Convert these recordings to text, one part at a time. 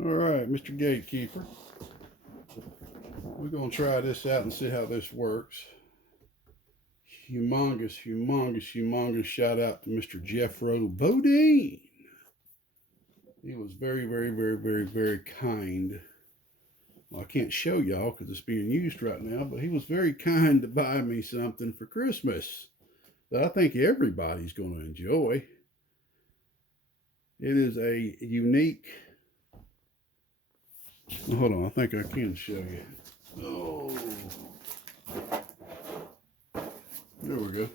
All right, Mr. Gatekeeper. We're going to try this out and see how this works. Humongous shout out to Mr. Jeffro Bodine. He was very kind. Well, I can't show y'all because it's being used right now, but he was very kind to buy me something for Christmas that I think everybody's going to enjoy. It is a unique. Hold on, I think I can show you. Oh, there we go.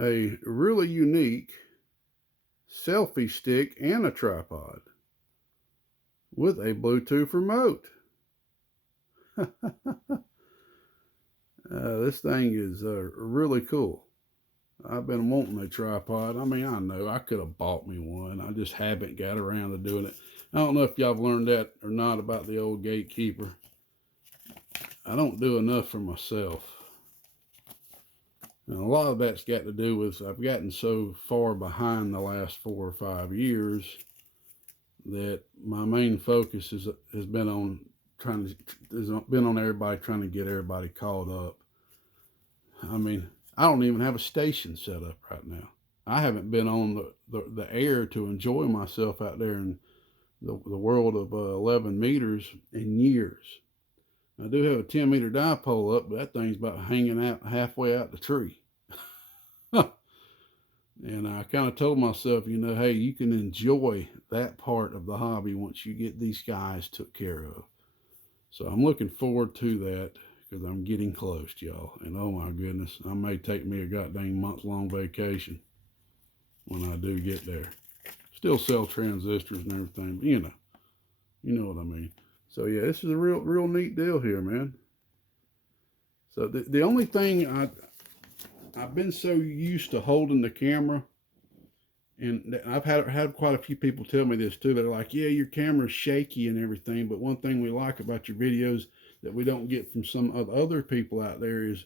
A really unique selfie stick and a tripod with a Bluetooth remote. This thing is really cool. I've been wanting a tripod. I mean, I know I could have bought me one. I just haven't got around to doing it. I don't know if y'all have learned that or not about the old Gatekeeper. I don't do enough for myself. And a lot of that's got to do with I've gotten so far behind the last 4 or 5 years that my main focus has been on everybody trying to get everybody caught up. I mean, I don't even have a station set up right now. I haven't been on the air to enjoy myself out there in the world of 11 meters in years. I do have a 10-meter dipole up, but that thing's about hanging out halfway out the tree. And I kind of told myself, hey, you can enjoy that part of the hobby once you get these guys took care of. So I'm looking forward to that because I'm getting close, y'all. And oh my goodness, I may take me a goddamn month-long vacation when I do get there. Still sell transistors and everything, but you know what I mean. So yeah, this is a real neat deal here, man. So the only thing I've been so used to holding the camera, and I've had quite a few people tell me this too. They're like, yeah, your camera's shaky and everything, but one thing we like about your videos that we don't get from some of other people out there is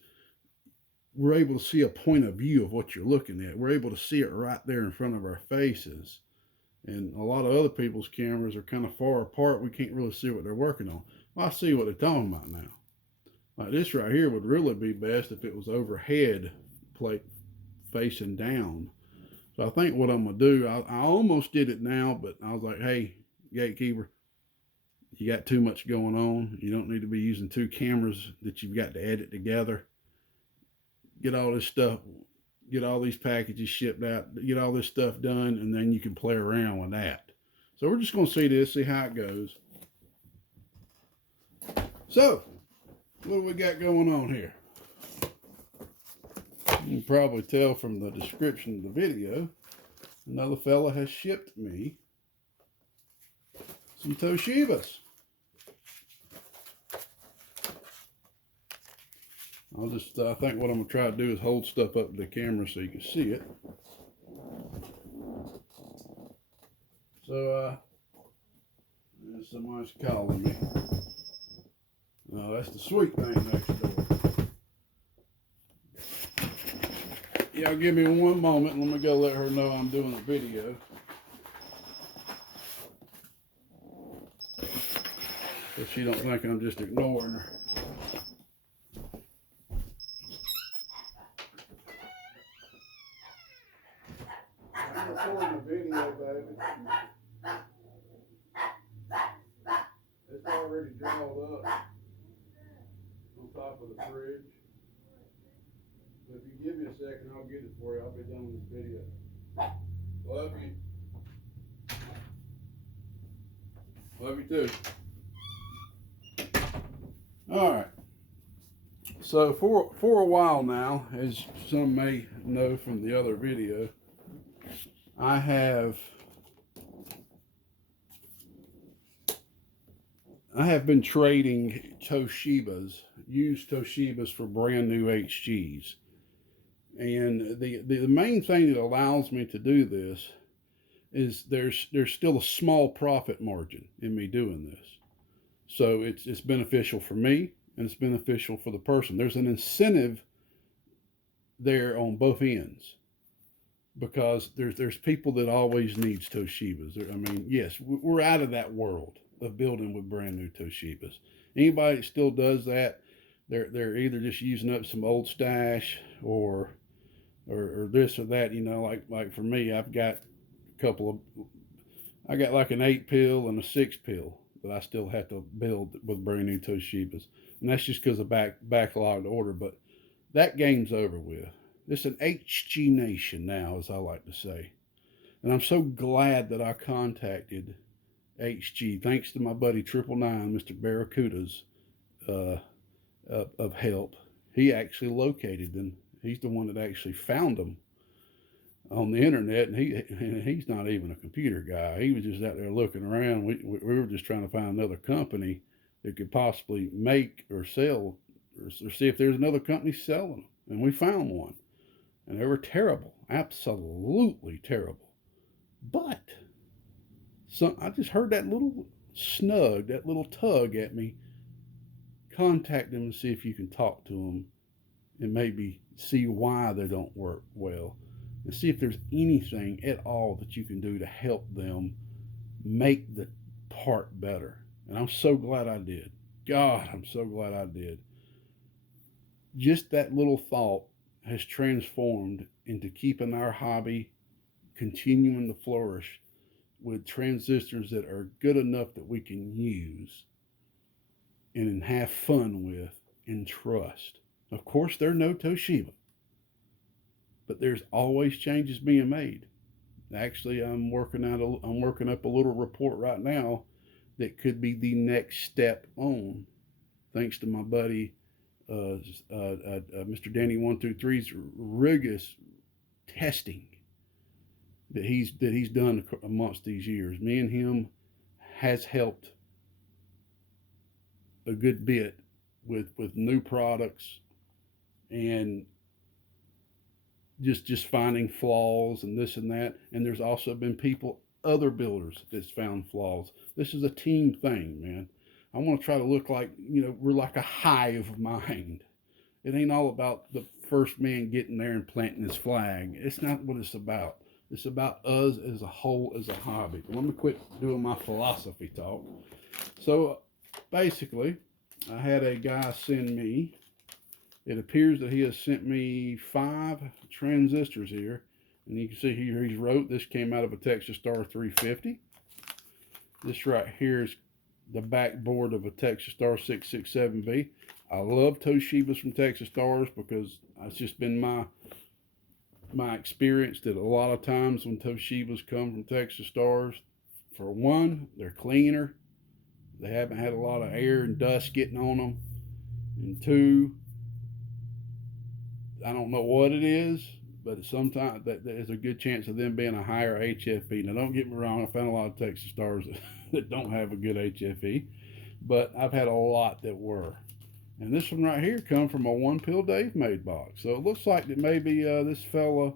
we're able to see a point of view of what you're looking at. We're able to see it right there in front of our faces. And a lot of other people's cameras are kind of far apart. We can't really see what they're working on. Well, I see what they're talking about now. Like this right here would really be best if it was overhead, plate facing down. So I think what I'm going to do, I almost did it now, but I was like, hey, Gatekeeper, you got too much going on. You don't need to be using 2 cameras that you've got to edit together. Get all this stuff, get all these packages shipped out, get all this stuff done, and then you can play around with that. So we're just going to see this, see how it goes. So, what do we got going on here? You can probably tell from the description of the video, another fella has shipped me some Toshibas. I think what I'm going to try to do is hold stuff up to the camera so you can see it. So, somebody's calling me. No, that's the sweet thing next door. Y'all give me one moment. Let me go let her know I'm doing a video. So she don't think I'm just ignoring her. I'm recording a video, baby. It's already drawn up on top of the fridge. So if you give me a second, I'll get it for you. I'll be done with this video. Love you. Love you too. All right. So for a while now, as some may know from the other video, I have been trading Toshibas, used Toshibas for brand new HGs. And the main thing that allows me to do this is there's still a small profit margin in me doing this. So it's beneficial for me and it's beneficial for the person. There's an incentive there on both ends. because there's people that always needs Toshibas. I mean, yes, we're out of that world of building with brand new Toshibas. Anybody that still does that, they're either just using up some old stash or this or that. Like for me, I've got a couple of I got like an 8 pill and a 6 pill that I still have to build with brand new Toshibas, and that's just because of backlogged order. But that game's over with. It's an HG nation now, as I like to say. And I'm so glad that I contacted HG, thanks to my buddy Triple Nine, Mr. Barracuda's uh, of help. He actually located them. He's the one that actually found them on the internet, and he's not even a computer guy. He was just out there looking around. We were just trying to find another company that could possibly make or sell or see if there's another company selling them. And we found one. And they were terrible, absolutely terrible. But I just heard that little snug, that little tug at me. Contact them and see if you can talk to them and maybe see why they don't work well and see if there's anything at all that you can do to help them make the part better. And I'm so glad I did. God, I'm so glad I did. Just that little thought has transformed into keeping our hobby continuing to flourish with transistors that are good enough that we can use and have fun with and trust. Of course, there's no Toshiba, but there's always changes being made. Actually, I'm working up a little report right now that could be the next step on, thanks to my buddy Mr. Danny 123's rigorous testing that he's done amongst these years. Me and him has helped a good bit with new products and just finding flaws and this and that. And there's also been other builders that's found flaws. This is a team thing, man. I want to try to look like, we're like a hive mind. It ain't all about the first man getting there and planting his flag. It's not what it's about. It's about us as a whole, as a hobby. But let me quit doing my philosophy talk. So basically, I had a guy send me, it appears that he has sent me 5 transistors here. And you can see here he's wrote, this came out of a Texas Star 350. This right here is the backboard of a Texas Star 667B. I love Toshibas from Texas Stars because it's just been my experience that a lot of times when Toshibas come from Texas Stars, for one, they're cleaner. They haven't had a lot of air and dust getting on them. And 2, I don't know what it is, but sometimes there's a good chance of them being a higher HFE. Now, don't get me wrong, I found a lot of Texas Stars that don't have a good HFE, but I've had a lot that were. And this one right here come from a 1 pill Dave made box. So it looks like that maybe this fella,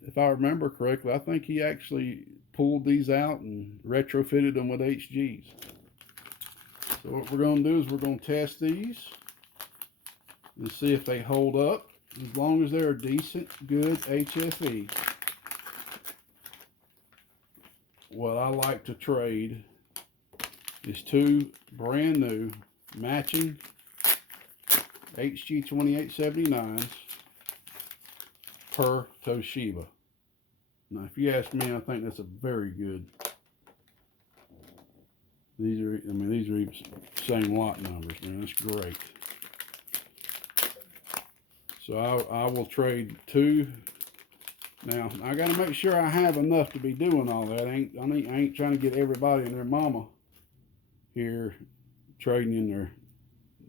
if I remember correctly, I think he actually pulled these out and retrofitted them with HGs. So what we're going to do is we're going to test these and see if they hold up. As long as they're a decent, good HFE. What I like to trade is 2 brand new matching HG 2879s per Toshiba. Now, if you ask me, I think that's a very good. These are even same lot numbers, man. That's great. So I will trade 2. Now I got to make sure I have enough to be doing all that. I ain't trying to get everybody and their mama here trading in their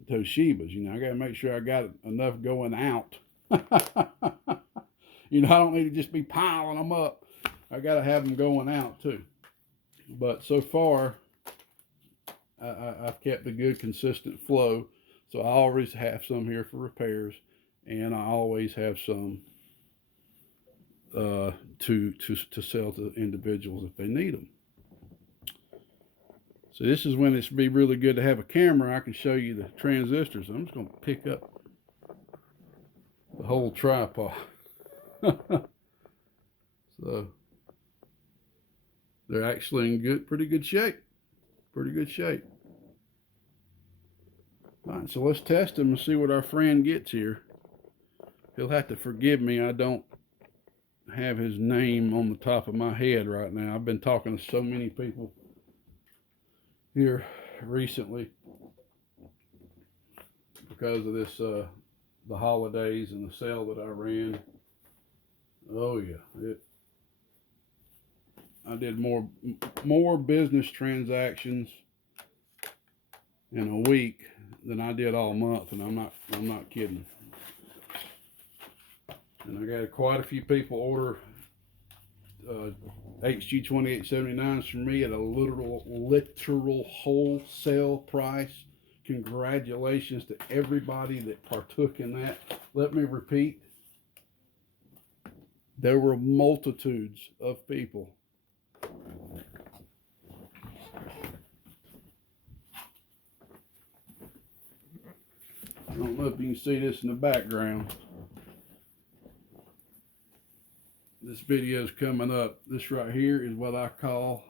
Toshibas. I got to make sure I got enough going out. I don't need to just be piling them up. I got to have them going out too. But so far, I've kept a good consistent flow. So I always have some here for repairs. And I always have some to sell to individuals if they need them. So this is when it's be really good to have a camera. I can show you the transistors. I'm just going to pick up the whole tripod. So they're actually in pretty good shape. Pretty good shape. All right, so let's test them and see what our friend gets here. He'll have to forgive me. I don't have his name on the top of my head right now. I've been talking to so many people here recently because of this, the holidays and the sale that I ran. Oh yeah, I did more business transactions in a week than I did all month, and I'm not kidding. And I got quite a few people order HG 2879s from me at a literal wholesale price. Congratulations to everybody that partook in that. Let me repeat, there were multitudes of people. I don't know if you can see this in the background. This video is coming up. This right here is what I call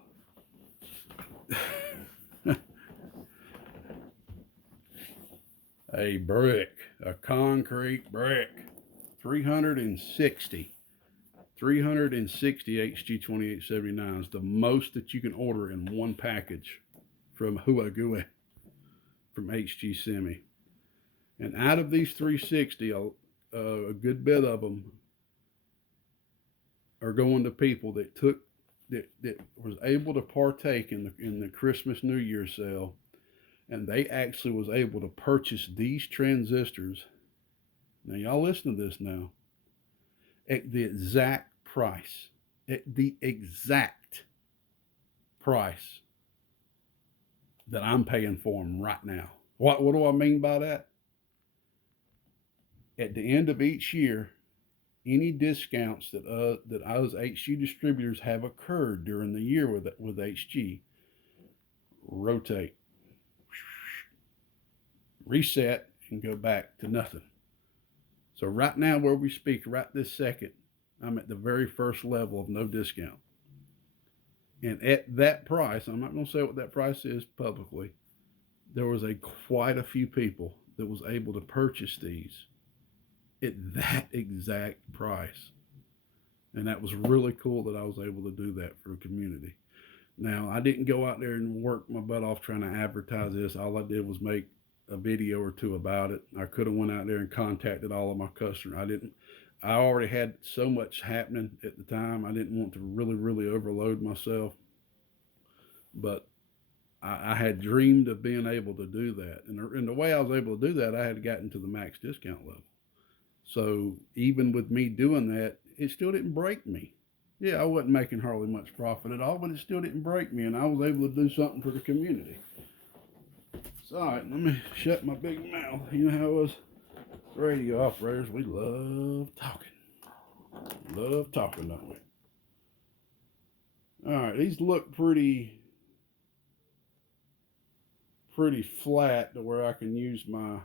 a brick, a concrete brick. 360 HG 2879s, the most that you can order in one package from Huagua, from HG Semi. And out of these 360, a good bit of them are going to people that was able to partake in the Christmas New Year sale, and they actually was able to purchase these transistors. Now y'all listen to this now. At the exact price. At the exact price that I'm paying for them right now. What do I mean by that? At the end of each year, any discounts that us HG distributors have occurred during the year with HG, rotate, reset, and go back to nothing. So right now, where we speak, right this second, I'm at the very first level of no discount. And at that price, I'm not going to say what that price is publicly, there was quite a few people that was able to purchase these at that exact price. And that was really cool that I was able to do that for the community. Now, I didn't go out there and work my butt off trying to advertise this. All I did was make a video or two about it. I could have went out there and contacted all of my customers. I didn't. I already had so much happening at the time. I didn't want to really overload myself. But I had dreamed of being able to do that. And the way I was able to do that, I had gotten to the max discount level. So even with me doing that, it still didn't break me. Yeah, I wasn't making hardly much profit at all, but it still didn't break me, and I was able to do something for the community. So, all right, let me shut my big mouth. You know how it was? Radio operators, we love talking. Love talking, don't we? All right, these look pretty flat to where I can use my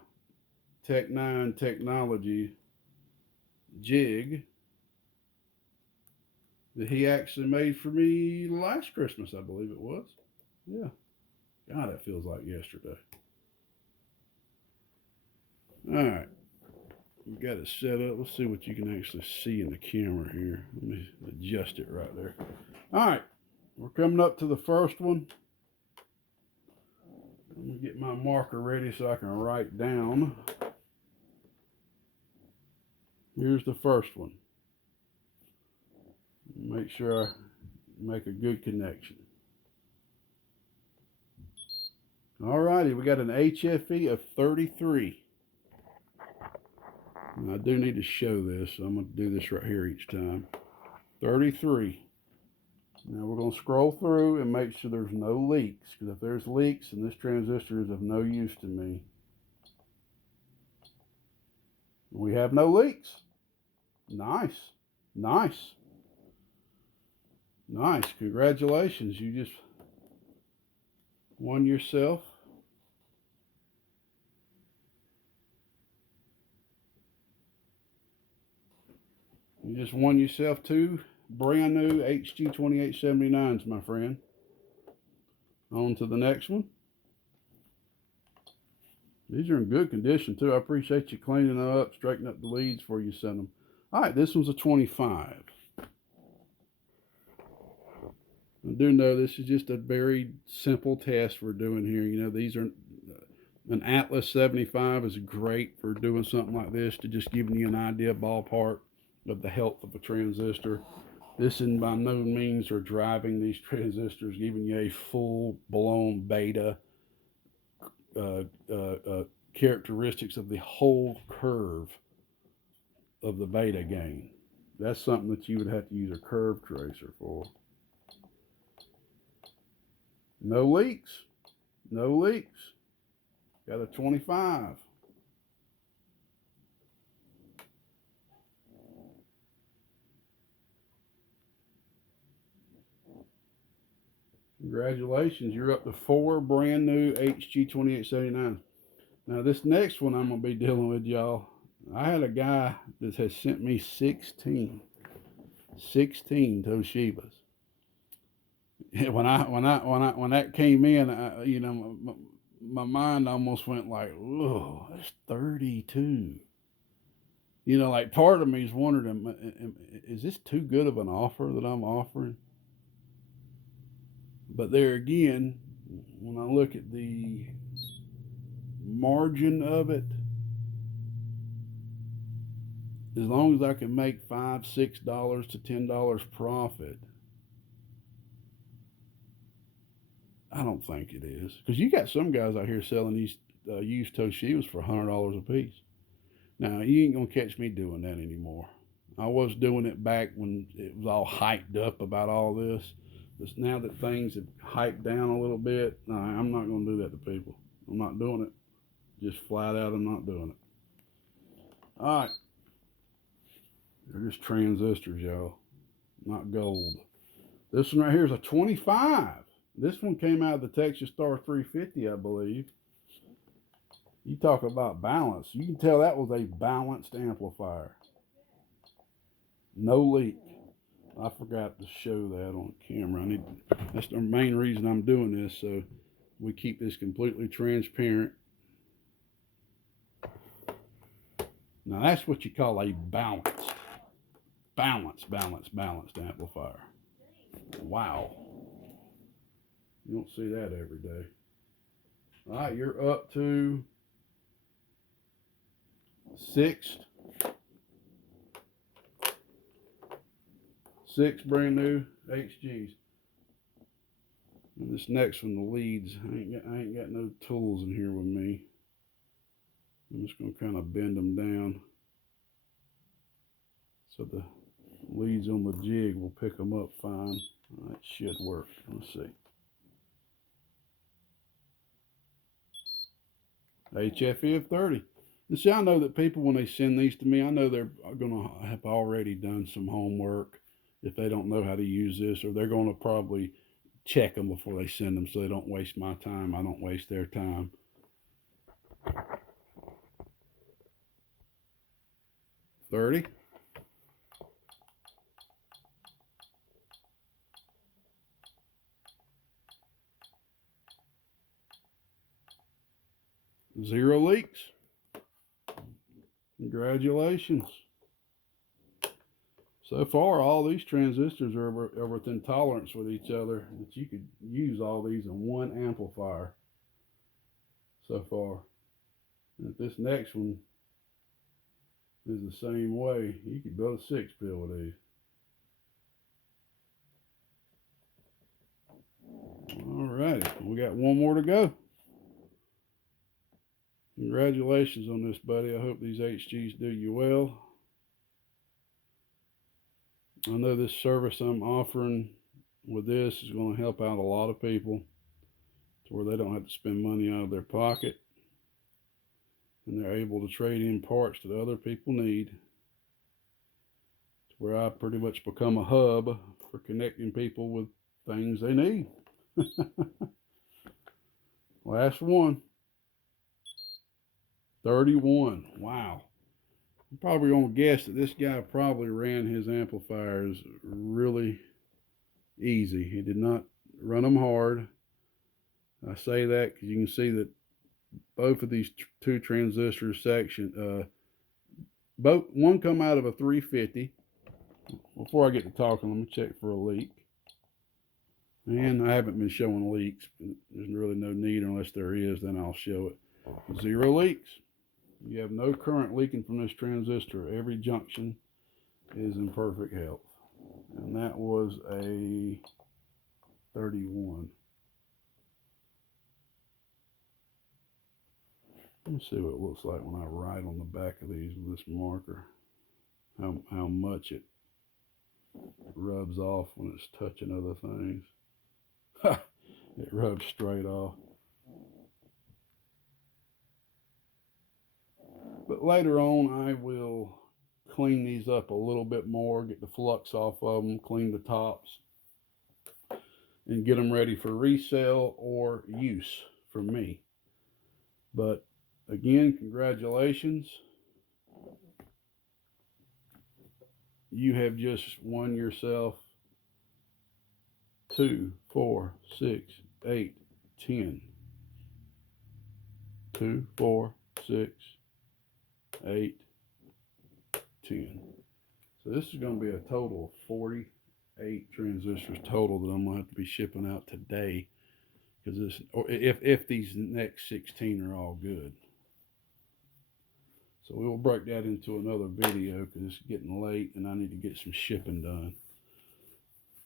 Tech 9 technology jig that he actually made for me last Christmas, I believe it was. Yeah. God, that feels like yesterday. All right. We got it set up. Let's see what you can actually see in the camera here. Let me adjust it right there. All right. We're coming up to the first one. Let me get my marker ready so I can write down. Here's the first one. Make sure I make a good connection. All righty, we got an HFE of 33. And I do need to show this, so I'm going to do this right here each time. 33. Now we're going to scroll through and make sure there's no leaks, because if there's leaks, then this transistor is of no use to me. We have no leaks. Nice. Nice. Nice. Congratulations. You just won yourself two brand new HG 2879s, my friend. On to the next one. These are in good condition too. I appreciate you cleaning them up, straightening up the leads before you send them. All right, this one's a 25. I do know this is just a very simple test we're doing here. You know, these are an Atlas 75 is great for doing something like this, to just giving you an idea, ballpark of the health of a transistor. This in by no means are driving these transistors, giving you a full-blown beta characteristics of the whole curve of the beta gain. That's something that you would have to use a curve tracer for. No leaks. No leaks. Got a 25. Congratulations, you're up to 4 brand new HG 2879. Now this next one I'm going to be dealing with, y'all. I had a guy that has sent me 16 Toshibas. When that came in, you know, my mind almost went like, "Whoa, that's 32." You know, like part of me is wondering, is this too good of an offer that I'm offering? But there again, when I look at the margin of it, as long as I can make $5, $6 to $10 profit, I don't think it is. Because you got some guys out here selling these used Toshibas for $100 a piece. Now, you ain't going to catch me doing that anymore. I was doing it back when it was all hyped up about all this. But now that things have hyped down a little bit, no, I'm not going to do that to people. I'm not doing it. Just flat out, I'm not doing it. All right. They're just transistors, y'all. Not gold. This one right here is a 25. This one came out of the Texas Star 350, I believe. You talk about balance. You can tell that was a balanced amplifier. No leak. I forgot to show that on camera. That's the main reason I'm doing this, so we keep this completely transparent. Now that's what you call a balanced amplifier. Wow. You don't see that every day. All right, you're up to 6 brand new HGs. And this next one, the leads, I ain't got no tools in here with me. I'm just going to kind of bend them down so the leads on the jig will pick them up fine. That should work. Let's see. HFE 30. And see, I know that people, when they send these to me, I know they're going to have already done some homework if they don't know how to use this, or they're going to probably check them before they send them so they don't waste my time. I don't waste their time. $30. Zero leaks. Congratulations. So far, all these transistors are within tolerance with each other, that you could use all these in one amplifier so far. And if this next one is the same way, you could build a 6-pill with these. All righty, we got one more to go. Congratulations on this, buddy. I hope these HGs do you well. I know this service I'm offering with this is going to help out a lot of people to where they don't have to spend money out of their pocket, and they're able to trade in parts that other people need, to where I pretty much become a hub for connecting people with things they need. Last one. 31. Wow. I'm probably gonna guess that this guy probably ran his amplifiers really easy. He did not run them hard. I say that because you can see that both of these two transistor section, both one come out of a 350. Before I get to talking, let me check for a leak. And I haven't been showing leaks. There's really no need unless there is, then I'll show it. 0 leaks. You have no current leaking from this transistor. Every junction is in perfect health. And that was a 31. Let's see what it looks like when I write on the back of these with this marker. How much it rubs off when it's touching other things. It rubs straight off. But later on, I will clean these up a little bit more, get the flux off of them, clean the tops, and get them ready for resale or use for me. But again, congratulations. You have just won yourself 2, 4, 6, 8, 10. 2, 4, 6, 8, 10. So this is going to be a total of 48 transistors total that I'm going to have to be shipping out today, because this, or if these next 16 are all good. So we will break that into another video because it's getting late and I need to get some shipping done.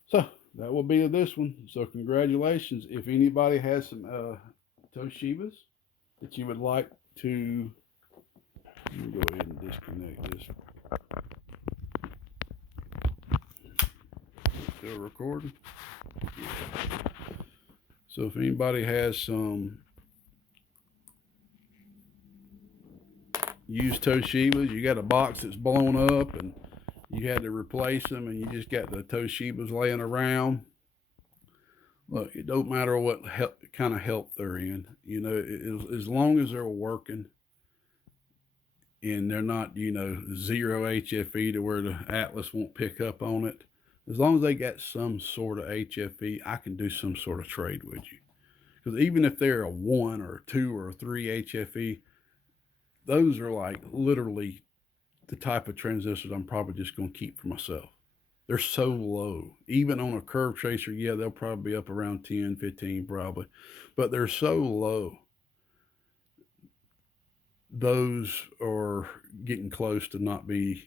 So that will be this one. So congratulations. If anybody has some Toshibas that you would like to, let me go ahead and disconnect this. Still recording? Yeah. So if anybody has some used Toshibas, you got a box that's blown up and you had to replace them and you just got the Toshibas laying around, look, it don't matter what kind of health they're in, you know, as long as they're working and they're not, you know, 0 HFE to where the Atlas won't pick up on it. As long as they got some sort of HFE, I can do some sort of trade with you. Because even if they're a 1 or a 2 or a 3 HFE, those are like literally the type of transistors I'm probably just going to keep for myself. They're so low. Even on a curve tracer, yeah, they'll probably be up around 10, 15 probably. But they're so low. Those are getting close to not be,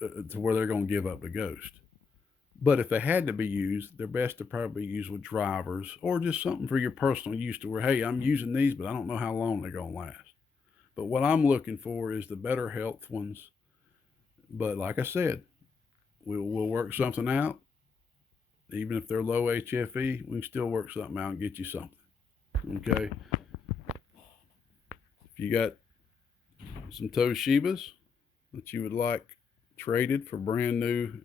to where they're going to give up the ghost. But if they had to be used, they're best to probably use with drivers or just something for your personal use to where, hey, I'm using these, but I don't know how long they're going to last. But what I'm looking for is the better health ones. But like I said, we'll work something out. Even if they're low HFE, we can still work something out and get you something. Okay? If you got some Toshibas that you would like traded for brand new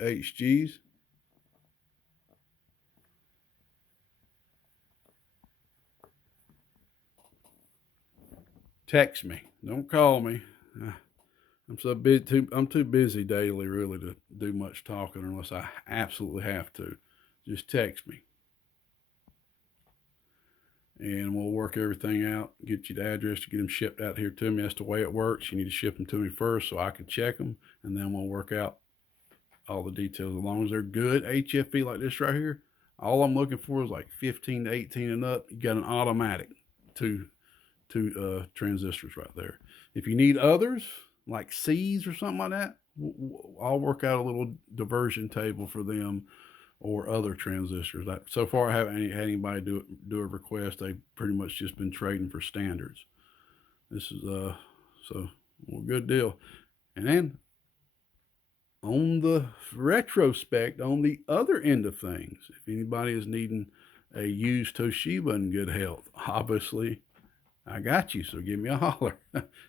HGs, text me. Don't call me. I'm so busy. I'm too busy daily, really, to do much talking unless I absolutely have to. Just text me, and we'll work everything out. Get you the address to get them shipped out here to me. That's the way it works. You need to ship them to me first so I can check them, and then we'll work out all the details. As long as they're good HFE like this right here, all I'm looking for is like 15 to 18 and up. You got an automatic two transistors right there. If you need others like C's or something like that, I'll work out a little diversion table for them or other transistors. So far, I haven't had anybody do a request. They've pretty much just been trading for standards. This is so well, good deal. And then on the retrospect, on the other end of things, if anybody is needing a used Toshiba in good health, obviously I got you, so give me a holler.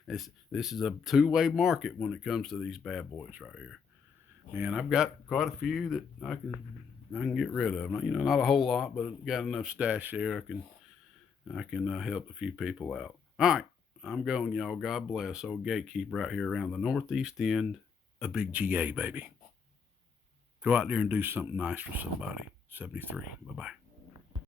This is a two-way market when it comes to these bad boys right here. And I've got quite a few that I can get rid of. You know, not a whole lot, but I've got enough stash there I can help a few people out. All right, I'm going, y'all. God bless. Old gatekeeper out here around the northeast end of Big GA, baby. Go out there and do something nice for somebody. 73. Bye-bye.